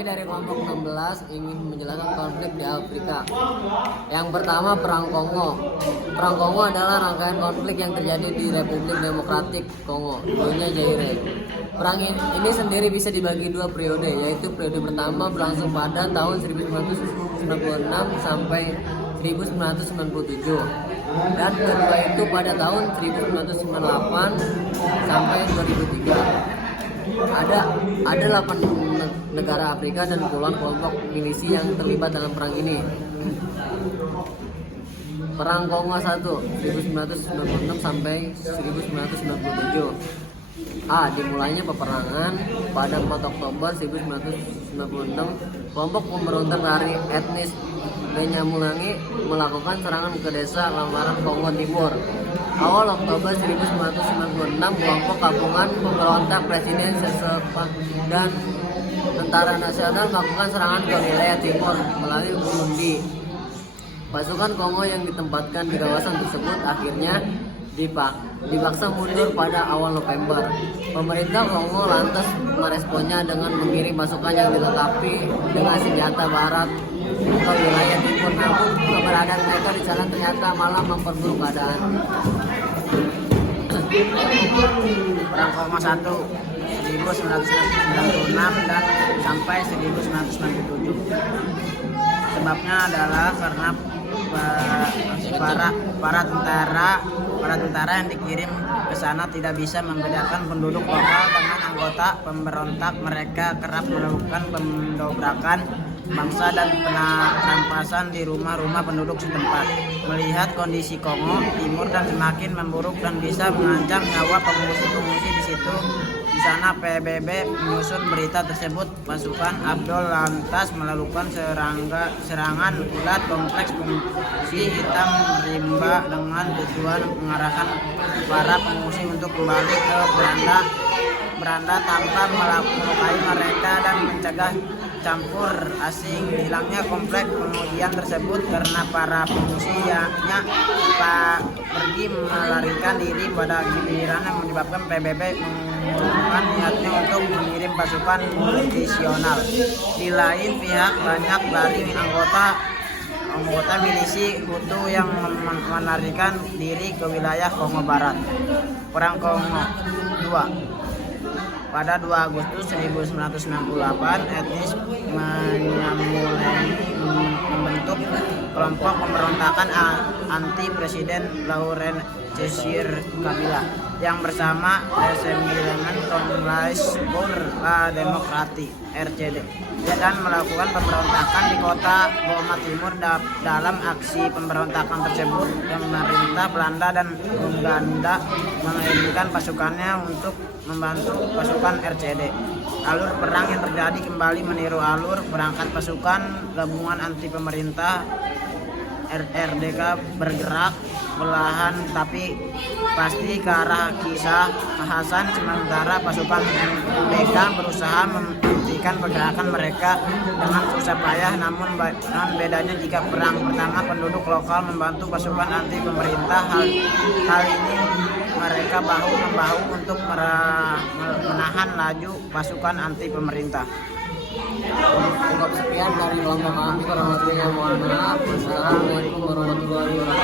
Kami dari kelompok 16 ingin menjelaskan konflik di Afrika. Yang pertama, Perang Kongo. Perang Kongo adalah rangkaian konflik yang terjadi di Republik Demokratik Kongo, dulunya Zaire. Perang ini sendiri bisa dibagi dua periode, yaitu periode pertama berlangsung pada tahun 1996 sampai 1997, dan kedua itu pada tahun 1998 sampai 2003. Ada 8 negara Afrika dan puluhan kelompok milisi yang terlibat dalam perang ini. Perang Kongo 1 1996 sampai 1997. Dimulainya peperangan pada 4 Oktober 1996. Kelompok pemberontak dari etnis Benyamulangi melakukan serangan ke desa Lamaran, Kongo Timur. Awal Oktober 1996, kelompok gabungan pemberontak Presiden Sesepa dan Tentara Nasional melakukan serangan ke wilayah timur melalui Burundi. Pasukan Kongo yang ditempatkan di kawasan tersebut akhirnya dipaksa mundur pada awal November. Pemerintah Kongo lantas meresponnya dengan mengirim pasukan yang dilengkapi dengan senjata barat ke wilayah timur, namun keberadaan mereka di sana ternyata malah memperburuk keadaan. Perang Kongo 1 1996 dan sampai 1997. Sebabnya adalah karena para tentara yang dikirim ke sana tidak bisa membedakan penduduk lokal dengan anggota pemberontak. Mereka kerap melakukan pendobrakan bangsa dan perampasan di rumah-rumah penduduk setempat. Melihat kondisi Kongo Timur dan semakin memburuk dan bisa mengancam nyawa pengungsi-pengungsi di situ, di sana PBB menyusun berita tersebut. Pasukan Abdul lantas melakukan serangan ulat kompleks pengungsi hitam rimba dengan tujuan mengarahkan para pengungsi untuk kembali ke beranda tanpa melukai mereka dan mencegah campur asing. Hilangnya komplek pengujian tersebut karena para pengungsi pergi melarikan diri pada giliran yang menyebabkan PBB mengumumkan niatnya untuk mengirim pasukan multinasional. Di lain pihak, banyak dari anggota milisi Hutu yang melarikan diri ke wilayah Kongo Barat. Perang Kongo 2 pada 2 Agustus 1998, etnis Banyamulenge membentuk kelompok pemberontakan anti Presiden Laurent Desire Kabila yang bersama Rassemblement Congolais pour la Démocratie (RCD) dan melakukan pemberontakan di kota Goma Timur. Dalam aksi pemberontakan tersebut, pemerintah Belanda dan Uganda mengirimkan pasukannya untuk membantu pasukan RCD. Alur perang yang terjadi kembali meniru alur berangkat pasukan gabungan anti pemerintah. RDK bergerak perlahan tapi pasti ke arah kisah Hasan, sementara pasukan MBK berusaha menghentikan pergerakan mereka dengan susah payah. Namun bedanya jika perang pertama penduduk lokal membantu pasukan anti pemerintah, hal ini mereka bahu-membahu untuk menahan laju pasukan anti pemerintah. Cukup sekian dari kelompok kami. Kurang lebihnya mohon maaf. Wassalamualaikum warahmatullahi wabarakatuh.